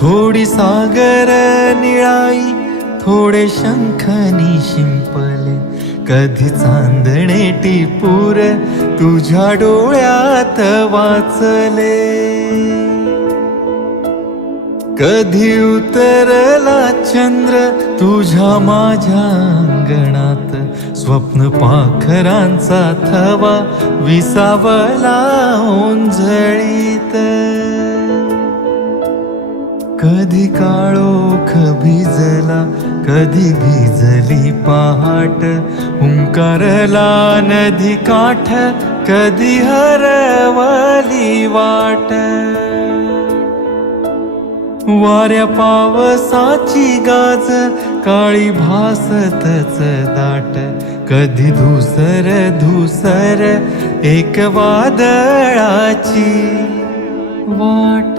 थोडी सागर निळाई, थोडे शंखनी शिंपले, कधी चांदणे टिपूर तुझ्या डोळ्यात वाचले. कधी उतरला चंद्र तुझ्या माझ्या अंगणात, स्वप्न पाखरांचा थवा विसावला ओंजळीत. कधी काळोख भिजला, कधी भिजली पहाट, हुंकारला नदी काठ, कधी हरवली वाट. वाऱ्या पावसाची गाज काळी भासतच दाट, कधी धुसर धुसर एक वादळाची वाट.